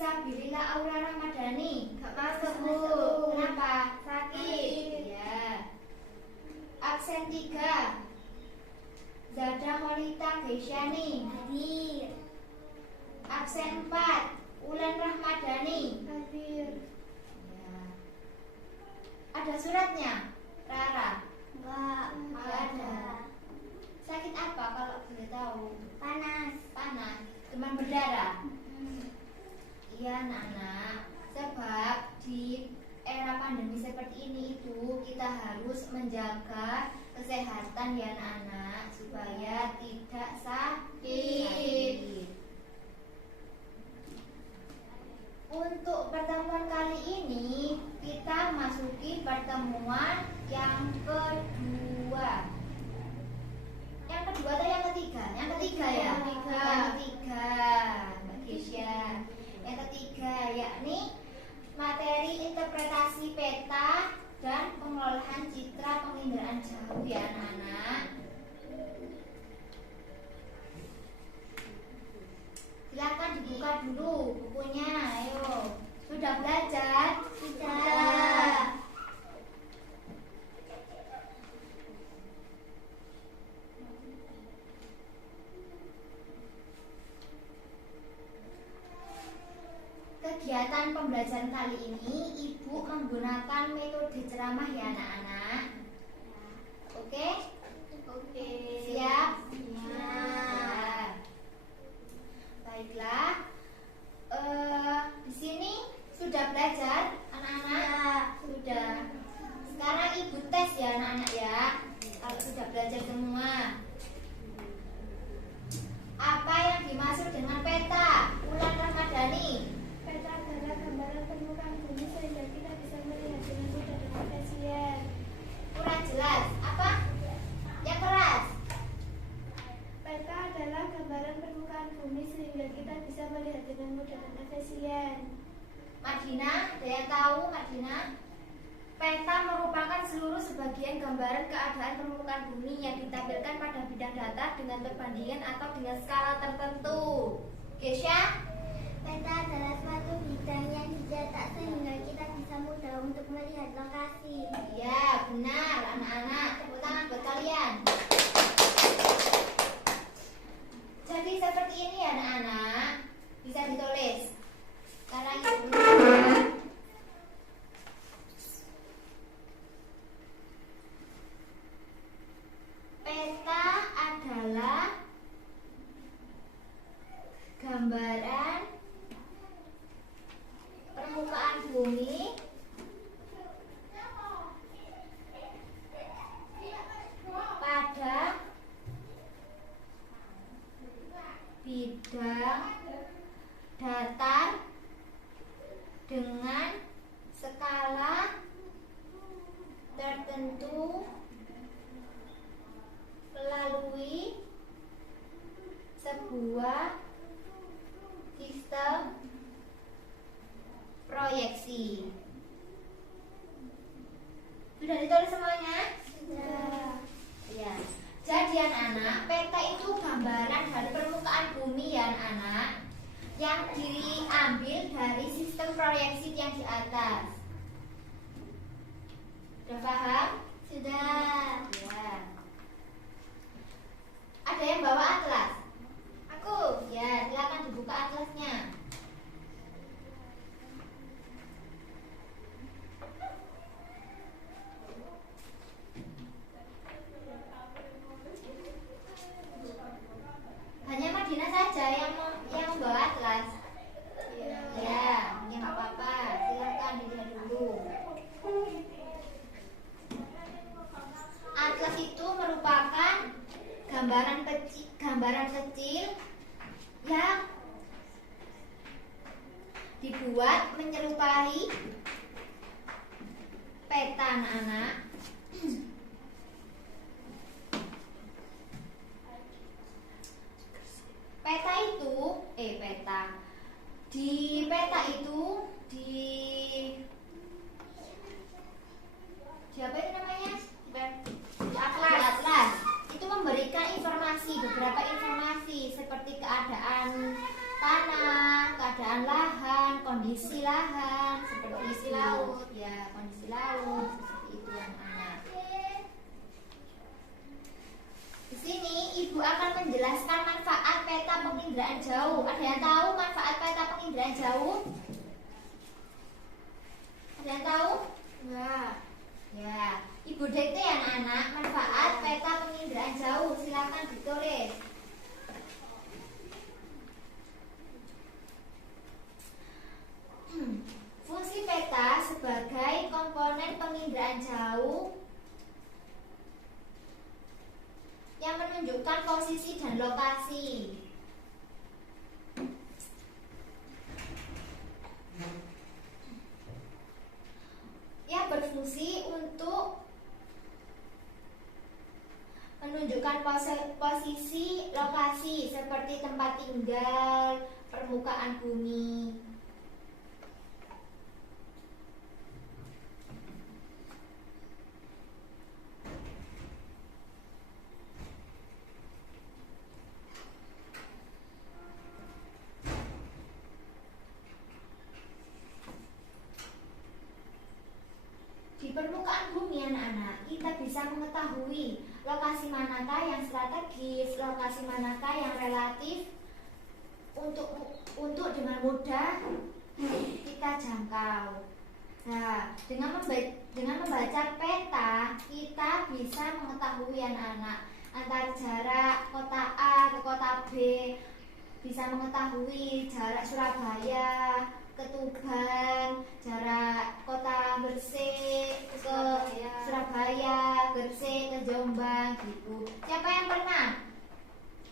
Fisabilillah Aura Ramadhani. Gak masuk, Bu. Kenapa? Sakit. Ya. Absen 3. Zada Holita Gaisyani. Hadir. Absen 4. Ulan Rahmadani. Hadir. Ya. Ada suratnya, Rara? Enggak ada. Sakit apa kalau boleh tahu? Panas. Panas, demam berdarah. Iya anak-anak, sebab di era pandemi seperti ini itu kita harus menjaga kesehatan ya anak-anak supaya tidak sakit. Untuk pertemuan kali ini kita masuki pertemuan yang kedua. Yang kedua atau yang ketiga? Yang ketiga ya. Yang ketiga. Yang ketiga, Mbak Kesya. Yang ketiga yakni materi interpretasi peta dan pengelolaan citra penginderaan jauh ya anak-anak. Silakan dibuka dulu bukunya, ayo. Sudah belajar? Sudah. Kegiatan pembelajaran kali ini Ibu menggunakan metode ceramah ya anak-anak. Oke? Oke. Siap? Ya. Baiklah. Di sini sudah belajar anak-anak? Ya. Sudah. Sekarang Ibu tes ya anak-anak ya. Kalau sudah belajar semua. Apa yang dimaksud dengan peta? Ulan Ramadhani. Peta adalah gambaran permukaan bumi sehingga kita bisa melihat dengan mudah dan efisien. Kurang jelas. Apa? Yang keras. Peta adalah gambaran permukaan bumi sehingga kita bisa melihat dengan mudah dan efisien. Madina, ada yang tahu Madina? Peta merupakan seluruh sebagian gambaran keadaan permukaan bumi yang ditampilkan pada bidang data dengan perbandingan atau dengan skala tertentu. Gesya? Peta adalah suatu bidang yang dicetak sehingga kita bisa mudah untuk melihat lokasi. Ya, benar anak-anak. Tepuk tangan buat kalian. Jadi seperti ini ya anak-anak. Bisa ditulis. Sekarang Ibu lihat. Peta adalah gambaran permukaan bumi pada bidang datar dengan skala tertentu melalui sebuah sistem proyeksi. Sudah ditulis semuanya? Sudah. Ya. Jadi anak-anak, peta itu gambaran dari permukaan bumi ya anak-anak yang diambil dari sistem proyeksi yang di atas. Sudah paham? Sudah. Ya. Ada yang bawa atlas? Aku. Ya, silakan dibuka atlasnya. Hanya Madina saja yang bawa atlas. Ya, nggak apa-apa. Silakan dilihat dulu. Atlas itu merupakan gambaran kecil yang dibuat menyerupai peta anak-anak. Di peta itu apa itu namanya? Di atlas itu memberikan beberapa informasi seperti keadaan tanah, keadaan lahan, kondisi lahan seperti kondisi laut ya, kondisi laut seperti itu anak-anak. Di sini ibu akan menjelaskan manfaat peta penginderaan jauh. Ada yang tahu manfaat peta penginderaan jauh? Ada yang tahu? Ya, ibu dikte ya anak-anak, manfaat peta penginderaan jauh. Silakan ditulis. Fungsi peta sebagai komponen penginderaan jauh yang menunjukkan posisi dan lokasi. Yang berfungsi untuk menunjukkan posisi lokasi seperti tempat tinggal, permukaan bumi. Di permukaan bumi anak-anak, kita bisa mengetahui lokasi manakah yang strategis, lokasi manakah yang relatif untuk dengan mudah kita jangkau. Nah, dengan membaca peta, kita bisa mengetahui anak-anak antara jarak kota A ke kota B, bisa mengetahui jarak Surabaya ke Tuban, jarak kota Gresik ke Surabaya, Gresik ke Jombang gitu. Siapa yang pernah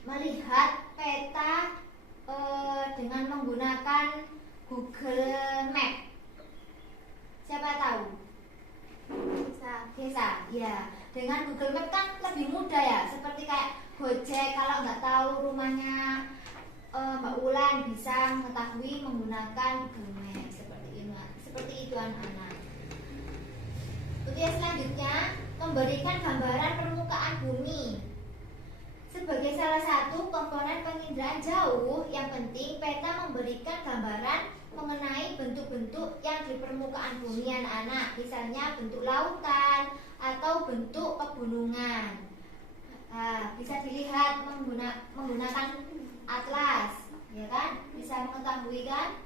melihat peta dengan menggunakan Google Map? Siapa tahu? Bisa, ya. Dengan Google Map kan lebih mudah ya, seperti kayak Gojek. Kalau nggak tahu rumahnya Mbak Ulan, bisa mengetahui menggunakan Google Map seperti itu anak-anak. Kemudian selanjutnya, memberikan gambaran permukaan bumi. Sebagai salah satu komponen penginderaan jauh yang penting, peta memberikan gambaran mengenai bentuk-bentuk yang di permukaan bumi anak-anak, misalnya bentuk lautan atau bentuk pegunungan. Nah, bisa dilihat menggunakan atlas, ya kan? Bisa mengetahui kan?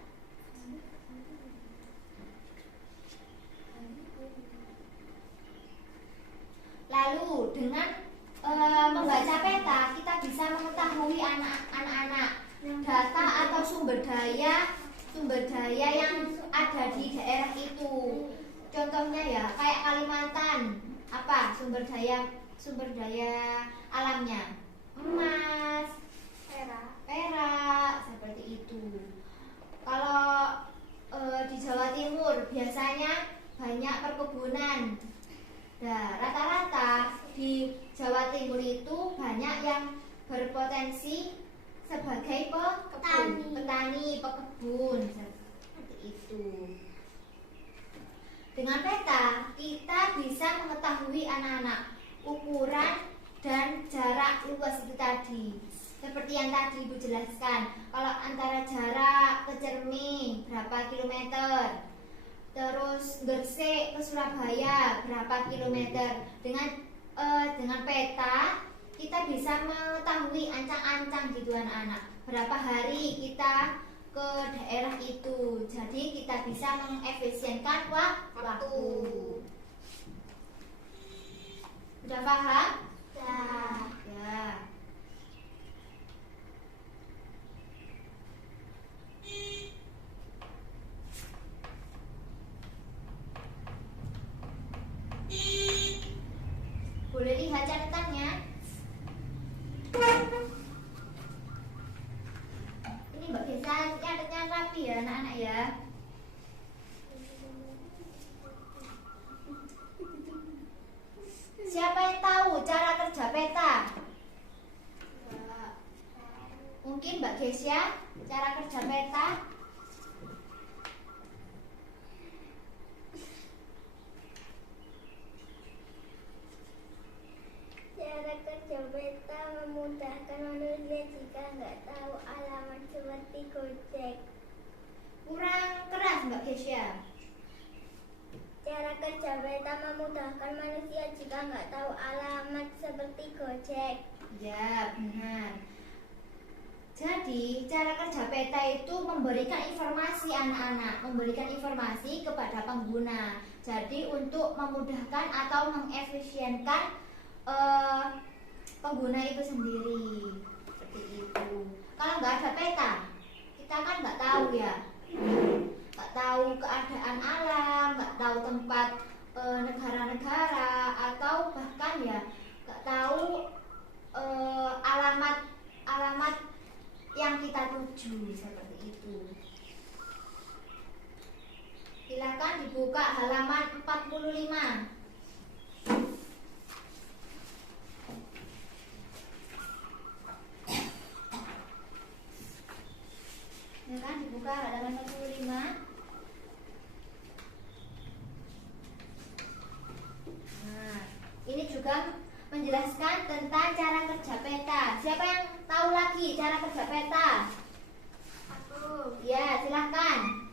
Lalu dengan membaca peta, kita bisa mengetahui anak-anak data atau sumber daya yang ada di daerah itu. Contohnya ya, kayak Kalimantan, apa sumber daya alamnya? Emas, perak, seperti itu. Kalau di Jawa Timur biasanya banyak perkebunan. Nah, rata-rata di Jawa Timur itu banyak yang berpotensi sebagai petani, pekebun, seperti itu. Dengan peta, kita bisa mengetahui anak-anak ukuran dan jarak luas itu tadi. Seperti yang tadi Ibu jelaskan, kalau antara jarak ke Cermi berapa kilometer, terus Gresik ke Surabaya berapa kilometer. Dengan peta kita bisa mengetahui ancang-ancang gitu anak-anak, berapa hari kita ke daerah itu. Jadi kita bisa mengefisienkan waktu. Udah paham? Ya. Boleh lihat catatannya. Ini Mbak Gesa catatnya rapi ya anak-anak ya. Siapa yang tahu cara kerja peta? Mungkin Mbak Gesya, cara kerja peta. Cara kerja peta memudahkan manusia jika nggak tahu alamat seperti Gojek. Kurang Mbak Kesya. Cara kerja peta memudahkan manusia jika nggak tahu alamat seperti Gojek. Ya, benar. Jadi, cara kerja peta itu memberikan informasi anak-anak, memberikan informasi kepada pengguna. Jadi, untuk memudahkan atau mengefisienkan pengguna itu sendiri. Seperti itu. Kalau nggak ada peta, kita kan nggak tahu ya. Nggak tahu keadaan alam, nggak tahu tempat negara-negara, atau bahkan ya nggak tahu alamat yang kita tuju, seperti itu. Silakan dibuka halaman 45. Silakan dibuka halaman 45. Nah, ini juga menjelaskan tentang cara kerja peta. Siapa yang tahu lagi cara kerja peta? Aku. Ya, silahkan.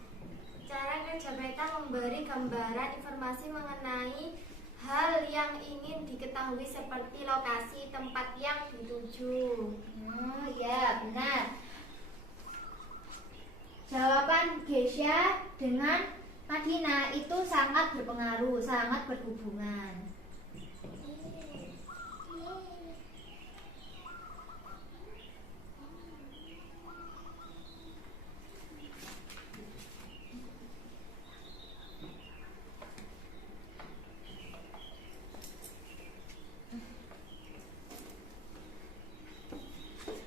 Cara kerja peta memberi gambaran informasi mengenai hal yang ingin diketahui seperti lokasi tempat yang dituju. Oh ya, benar. Jawaban Gesya dengan Madina itu sangat berpengaruh, sangat berhubungan.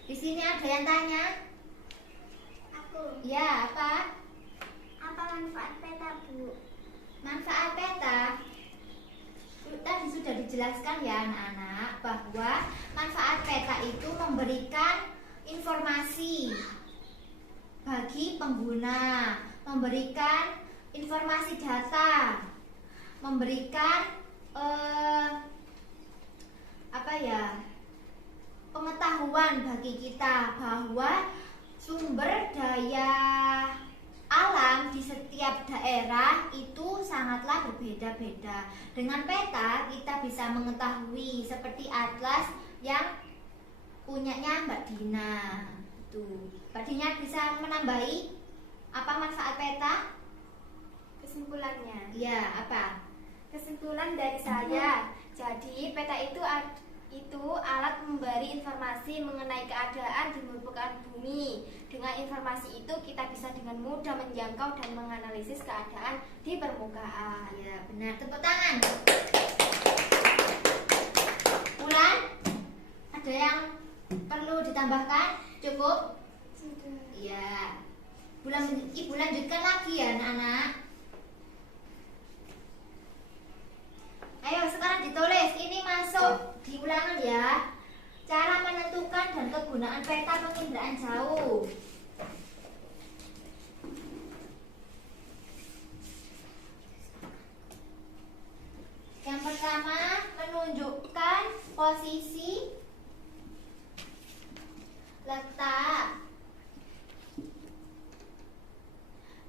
Di sini ada yang tanya? Aku. Ya, apa? Apa manfaat peta, Bu? Manfaat peta tadi sudah dijelaskan ya anak-anak, bahwa manfaat peta itu memberikan informasi bagi pengguna, memberikan informasi data, memberikan pengetahuan bagi kita bahwa sumber daya alam di setiap daerah itu sangatlah berbeda-beda. Dengan peta kita bisa mengetahui, seperti atlas yang punyanya Mbak Dina. Tuh, Mbak Dina bisa menambahi apa manfaat peta? Kesimpulannya. Ya, apa? Kesimpulan dari saya, jadi peta itu alat memberi informasi mengenai keadaan di permukaan bumi. Dengan informasi itu kita bisa dengan mudah menjangkau dan menganalisis keadaan di permukaan. Ya, benar. Tepuk tangan. Bulan, ada yang perlu ditambahkan? Cukup? Sudah. Ya. Ibu lanjutkan lagi ya anak-anak. Ayo sekarang ditulis, ini masuk di ulangan ya. Cara menentukan dan kegunaan peta penginderaan jauh. Yang pertama, menunjukkan posisi, letak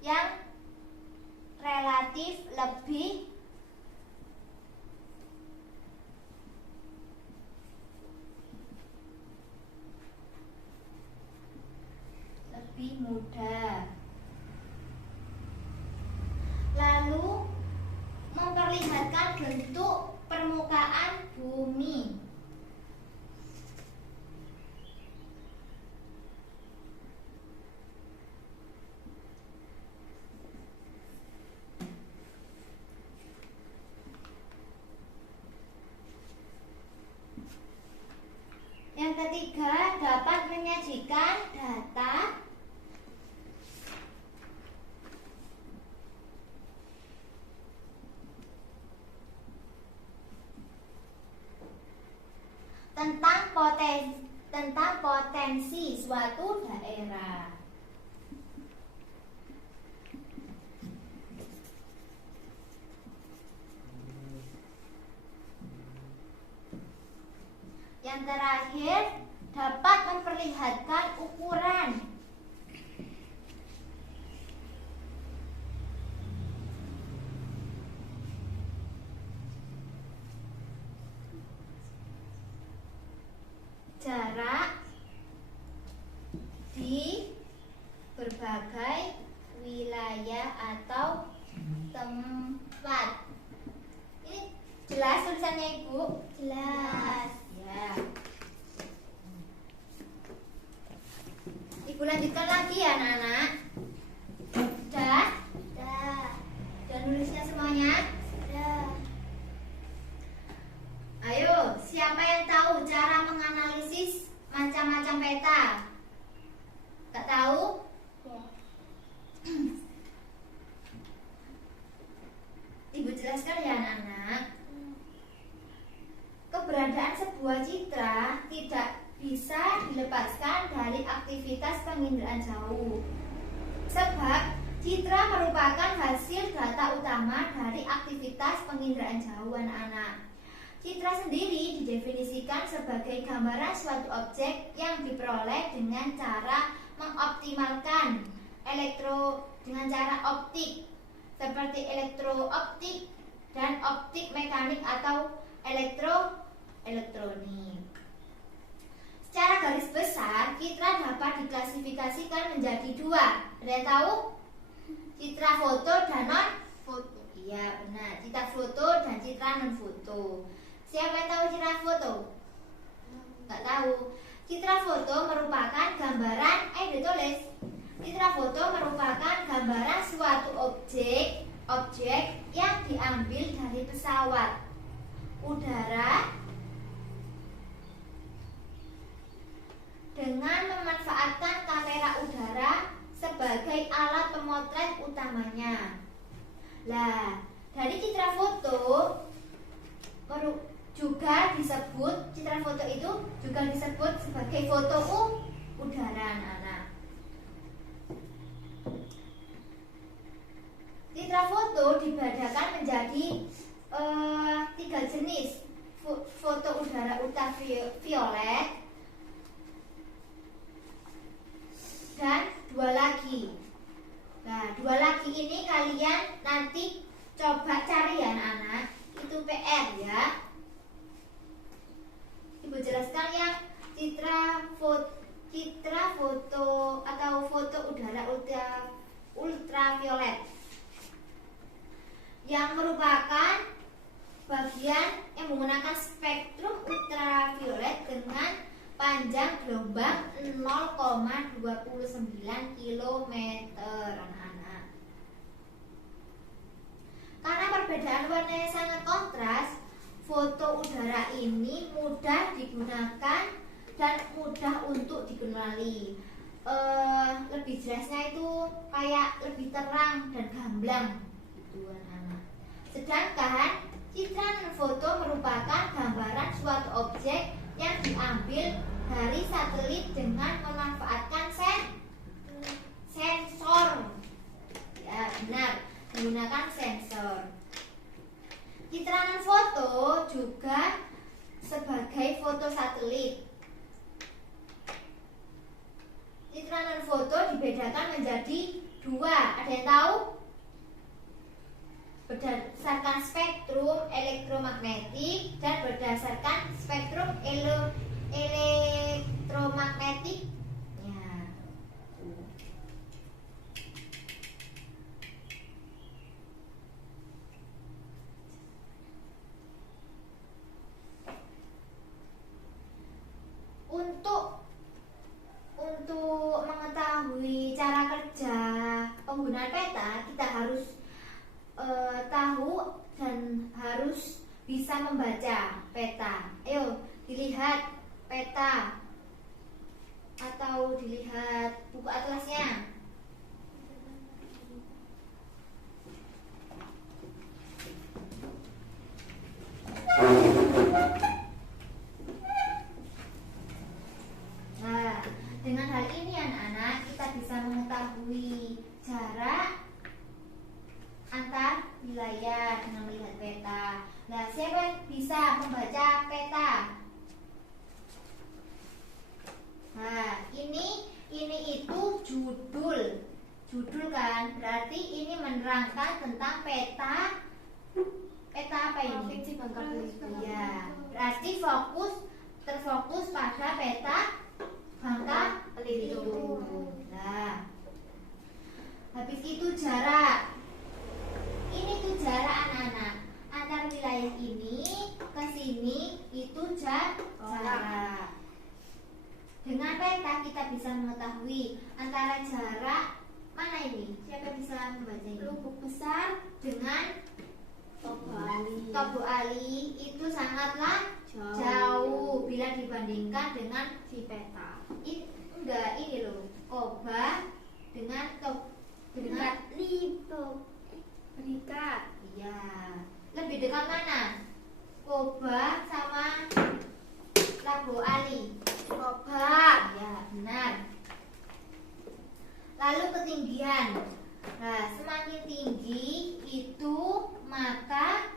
yang relatif lebih mudah. Lalu memperlihatkan bentuk permukaan bumi. Yang ketiga, dapat menyajikan data tentang potensi suatu daerah. Yang terakhir, dapat memperlihatkan ukuran ya, atau tempat. Ini jelas tulisannya Ibu? Jelas. Ya. Ibu lanjutkan lagi ya anak-anak. Sudah? Dah. Sudah nulisnya semuanya? Dah. Ayo, siapa yang tahu cara menganalisis macam-macam peta? Gak tahu? Ya. Ibu jelaskan ya anak-anak. Keberadaan sebuah citra tidak bisa dilepaskan dari aktivitas penginderaan jauh. Sebab citra merupakan hasil data utama dari aktivitas penginderaan jauh anak-anak. Citra sendiri didefinisikan sebagai gambaran suatu objek yang diperoleh dengan cara mengoptimalkan dengan cara optik, seperti elektrooptik dan optik mekanik atau elektronik. Secara garis besar, citra dapat diklasifikasikan menjadi dua. Ada yang tahu? Citra foto dan non foto. Iya benar, citra foto dan citra non foto. Siapa yang tahu citra foto? Nggak tahu. Citra foto merupakan gambaran, ditulis. Citra foto merupakan gambaran suatu objek yang diambil dari pesawat udara dengan memanfaatkan kamera udara sebagai alat pemotret utamanya. Lah, dari citra foto citra foto itu juga disebut sebagai foto udara anak-anak. Citra foto dibedakan menjadi 3 jenis. Foto udara ultraviolet dan 2 lagi. Nah, 2 lagi ini kalian nanti coba cari ya anak-anak. Itu PR ya. Ibu jelaskan yang citra foto atau foto udara ultraviolet yang merupakan bagian yang menggunakan spektrum ultraviolet dengan panjang gelombang 0,29 km anak-anak. Karena perbedaan warnanya sangat kontras, foto udara ini mudah digunakan dan mudah untuk dikenali. Lebih jelasnya itu kayak lebih terang dan gamblang gitu anak-anak. Sedangkan citra non foto merupakan gambaran suatu objek yang diambil dari satelit dengan memanfaatkan sensor. Ya benar, menggunakan sensor. Citra non foto juga sebagai foto satelit. Citra non foto dibedakan menjadi 2. Ada yang tahu? Berdasarkan spektrum elektromagnetik dan berdasarkan spektrum elektromagnetik. Ya. Untuk mengetahui cara kerja penggunaan peta, kita harus tahu dan harus bisa membaca peta. Ayo dilihat peta atau dilihat buku atlasnya. Nah, dengan hal ini anak-anak kita bisa mengetahui jarak antar wilayah dengan melihat peta. Nah, siapa yang bisa membaca peta? Nah, ini itu judul kan? Berarti ini menerangkan tentang peta apa ini? Provinsi Bangka Belitung. Ya, berarti terfokus pada peta Bangka Belitung. Nah, habis itu jarak. bisa mengetahui antara jarak mana ini? Siapa yang bisa membaca ini? Lubuk Besar Dengan Tobo Ali. Tobo Ali itu sangatlah jauh bila dibandingkan dengan Cipeta. enggak ini loh. Koba dengan dengan Lipo. Berikat. iya. Lebih dekat mana? Koba sama Tobo Ali. Kobar. Iya, benar. Lalu ketinggian. Nah, semakin tinggi itu maka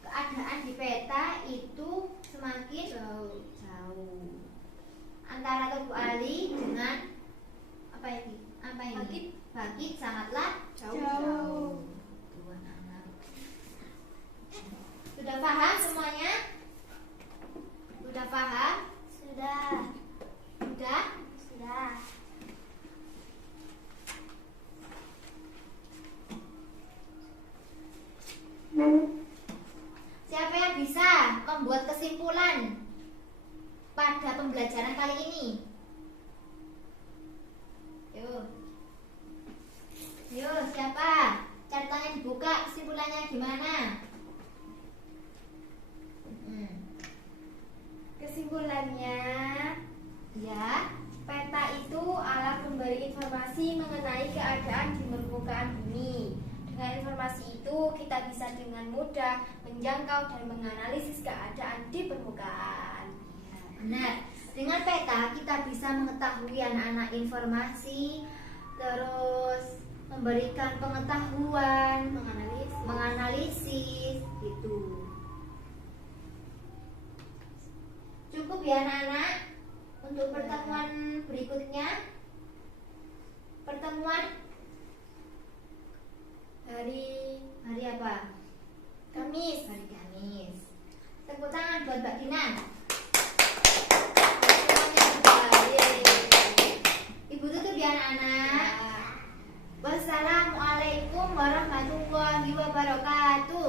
keadaan di peta itu semakin jauh. Antara Tobo Ali dengan apa ini? Apa ini? Bakit sangatlah Jauh. Tuh, anak-anak. Sudah paham semuanya? Sudah paham? Sudah. Sudah? Sudah. Siapa yang bisa membuat kesimpulan pada pembelajaran kali ini? Yuk. Yuk, siapa? Catatannya dibuka, kesimpulannya gimana? Kesimpulannya, Ya. peta itu alat memberi informasi mengenai keadaan di permukaan bumi. Dengan informasi itu, kita bisa dengan mudah menjangkau dan menganalisis keadaan di permukaan. Benar. Dengan peta kita bisa mengetahui anak-anak informasi, terus memberikan pengetahuan, menganalisis gitu. Cukup ya anak-anak untuk pertemuan berikutnya. Pertemuan hari apa? Kamis. Hari Kamis. Tepuk tangan buat Mbak Dina. Ibu tutup ya anak-anak. Wassalamualaikum warahmatullahi wabarakatuh.